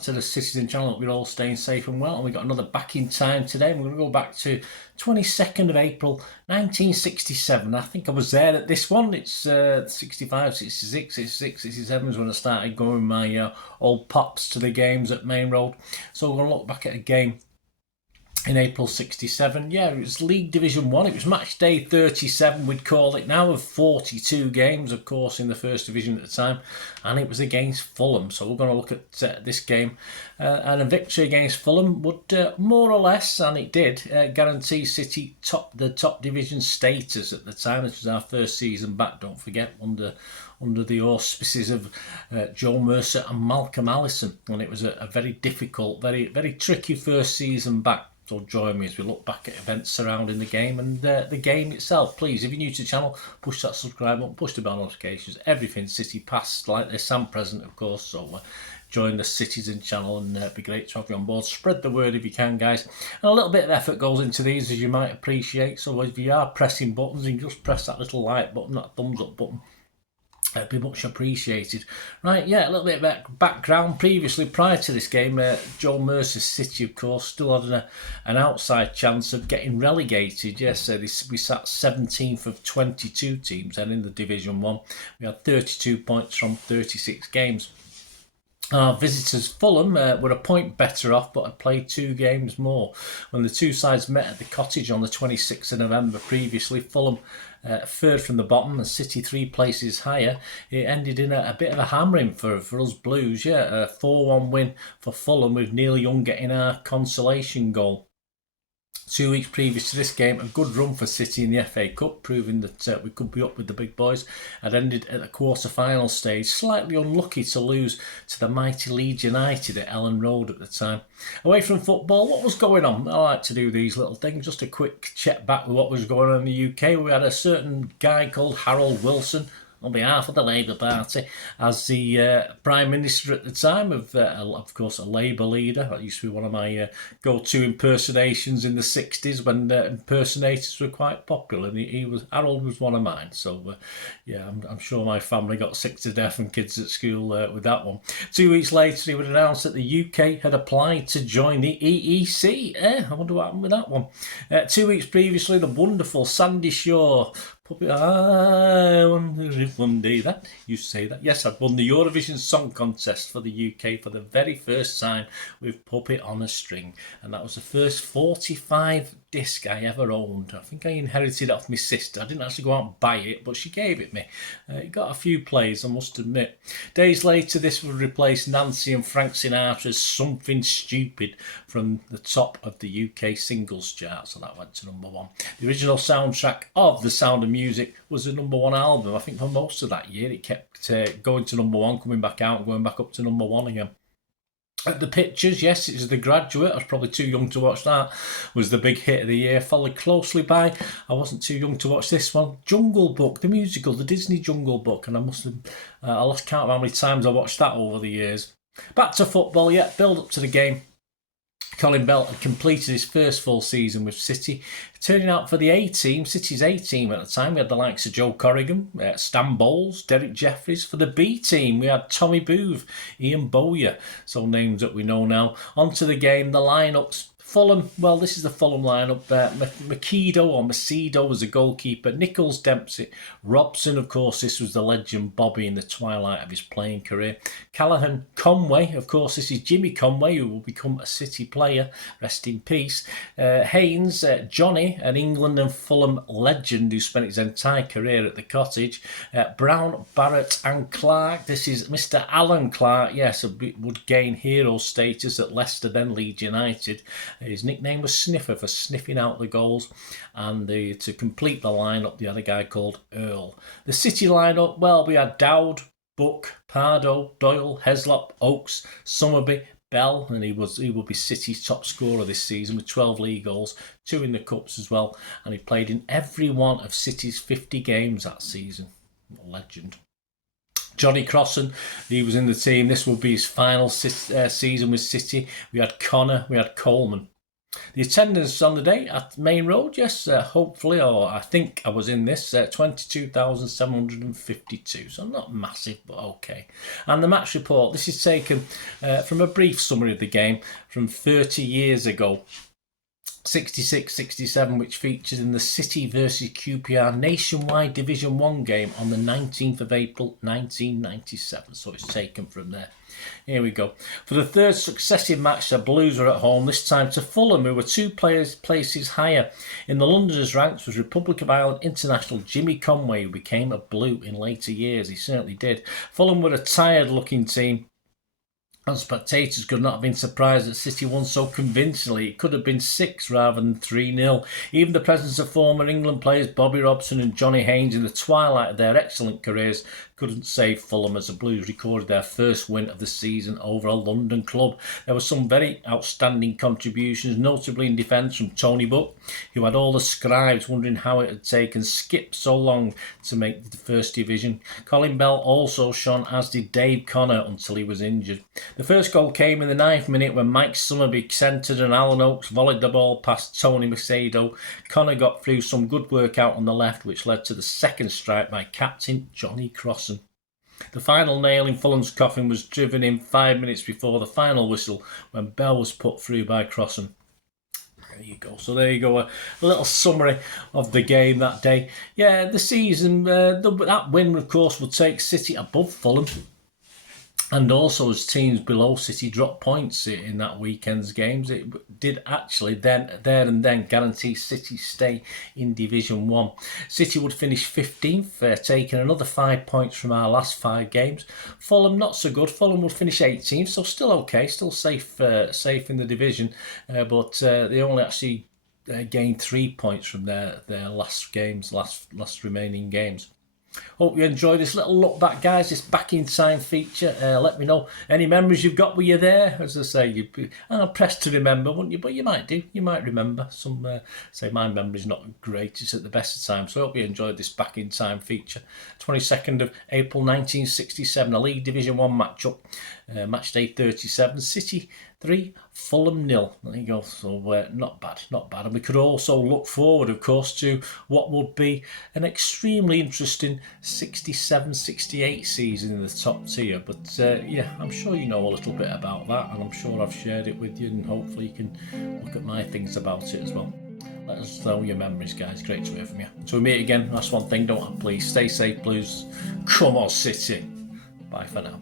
back to the Citizen channel. We're all staying safe and well. And we've got another Back in Time today. We're going to go back to 22nd of April 1967. I think I was there at this one. It's 65, 66, 66, 67 is when I started going with my old pops to the games at Main Road. So we're going to look back at a game in April 67. Yeah, it was League Division 1. It was match day 37, we'd call it now, of 42 games, of course, in the First Division at the time. And it was against Fulham. So we're going to look at this game. And a victory against Fulham would more or less, and it did, guarantee City the top division status at the time. This was our first season back, don't forget, under the auspices of Joe Mercer and Malcolm Allison. And it was a very difficult, very, very tricky first season back. So join me as we look back at events surrounding the game and the game itself. Please, if you're new to the channel, push that subscribe button, push the bell notifications. Everything City past, like this and present, of course. So join the Citizen channel, and it'd be great to have you on board. Spread the word if you can, guys. And a little bit of effort goes into these, as you might appreciate. So if you are pressing buttons, you can just press that little like button, that thumbs up button. It'd be much appreciated. Right, yeah, a little bit of background. Previously, prior to this game, Joe Mercer's City, of course, still had an outside chance of getting relegated. Yes, we sat 17th of 22 teams, and in the Division 1, we had 32 points from 36 games. Our visitors, Fulham, were a point better off, but had played 2 games more. When the two sides met at the Cottage on the 26th of November previously, Fulham third from the bottom and City 3 places higher. It ended in a bit of a hammering for us Blues. Yeah, a 4-1 win for Fulham, with Neil Young getting our consolation goal. 2 weeks previous to this game, a good run for City in the FA Cup, proving that we could be up with the big boys. Had ended at the quarter-final stage, slightly unlucky to lose to the mighty Leeds United at Ellen Road at the time. Away from football, what was going on? I like to do these little things, just a quick check back with what was going on in the UK. We had a certain guy called Harold Wilson, on behalf of the Labour Party, as the Prime Minister at the time, of course, a Labour leader. That used to be one of my go-to impersonations in the 60s, when impersonators were quite popular, and Harold was one of mine. So, yeah, I'm sure my family got sick to death and kids at school with that one. 2 weeks later, he would announce that the UK had applied to join the EEC. I wonder what happened with that one. 2 weeks previously, the wonderful Sandy Shaw, I wonder if one day that you say that. Yes, I've won the Eurovision Song Contest for the UK for the very first time with Puppet on a String, and that was the first 45 disc I ever owned. I think I inherited it off my sister. I didn't actually go out and buy it, but she gave it me. It got a few plays, I must admit. Days later, this would replace Nancy and Frank Sinatra's Something Stupid from the top of the UK singles chart, so that went to number 1. The original soundtrack of The Sound of Music was the number 1 album. I think for most of that year it kept going to number 1, coming back out and going back up to number 1 again. At the Pictures, yes, it was The Graduate. I was probably too young to watch that. Was the big hit of the year, followed closely by, I wasn't too young to watch this one, Jungle Book, the musical, the Disney Jungle Book, and I must have I lost count of how many times I watched that over the years. Back to football, yeah, build up to the game. Colin Bell had completed his first full season with City, turning out for the A-team, City's A-team at the time. We had the likes of Joe Corrigan, Stan Bowles, Derek Jeffries. For the B-team, we had Tommy Booth, Ian Bowyer, so names that we know now. On to the game, the lineups. Fulham, well, this is the Fulham lineup. Macedo was the goalkeeper. Nichols, Dempsey, Robson, of course, this was the legend Bobby in the twilight of his playing career. Callaghan, Conway, of course, this is Jimmy Conway, who will become a City player. Rest in peace. Haynes, Johnny, an England and Fulham legend who spent his entire career at the Cottage. Brown, Barrett, and Clark. This is Mr. Alan Clark, yes, would gain hero status at Leicester, then Leeds United. His nickname was Sniffer for sniffing out the goals. And to complete the lineup, the other guy called Earl. The City lineup, well, we had Dowd, Buck, Pardo, Doyle, Heslop, Oakes, Summerby, Bell, and he will be City's top scorer this season with 12 league goals, 2 in the Cups as well. And he played in every one of City's 50 games that season. A legend. Johnny Crossan, he was in the team. This will be his final season with City. We had Connor, we had Coleman. The attendance on the day at Main Road, yes, hopefully, or I think I was in this, 22,752, so not massive, but okay. And the match report, this is taken from a brief summary of the game from 30 years ago. 66-67, which featured in the City versus QPR nationwide Division 1 game on the 19th of April 1997. So it's taken from there. Here we go. For the third successive match, the Blues were at home, this time to Fulham, who were 2 places higher. In the Londoners' ranks was Republic of Ireland international Jimmy Conway, who became a Blue in later years. He certainly did. Fulham were a tired-looking team, and spectators could not have been surprised that City won so convincingly. It could have been 6 rather than 3-0. Even the presence of former England players Bobby Robson and Johnny Haynes in the twilight of their excellent careers couldn't save Fulham as the Blues recorded their first win of the season over a London club. There were some very outstanding contributions, notably in defence from Tony Buck, who had all the scribes wondering how it had taken Skip so long to make the first division. Colin Bell also shone, as did Dave Connor, until he was injured. The first goal came in the 9th minute when Mike Summerby centred and Alan Oakes volleyed the ball past Tony Macedo. Connor got through some good work out on the left, which led to the second strike by captain Johnny Crossan. The final nail in Fulham's coffin was driven in 5 minutes before the final whistle when Bell was put through by Crossan. There you go. So there you go. A little summary of the game that day. Yeah, the season, that win, of course, will take City above Fulham. And also, as teams below City dropped points in that weekend's games, it did actually there and then guarantee City's stay in Division 1. City would finish 15th, taking another 5 points from our last 5 games. Fulham, not so good. Fulham would finish 18th, so still okay, still safe in the division. But they only actually gained 3 points from their last remaining games. Hope you enjoyed this little look back, guys, this back in time feature. Let me know any memories you've got. Were you there? As I say, you'd be pressed to remember, wouldn't you? But you might do. You might remember. Some say my memory's not great. It's at the best of times. So I hope you enjoyed this back in time feature. 22nd of April 1967, a League Division 1 matchup. Match day 37, City 3, Fulham 0. There you go. So not bad. And we could also look forward, of course, to what would be an extremely interesting 67-68 season in the top tier. But yeah, I'm sure you know a little bit about that, and I'm sure I've shared it with you, and hopefully you can look at my things about it as well. Let us know your memories, guys. Great to hear from you. Until we meet again, that's one thing, don't please stay safe, Blues. Come on, City. Bye for now.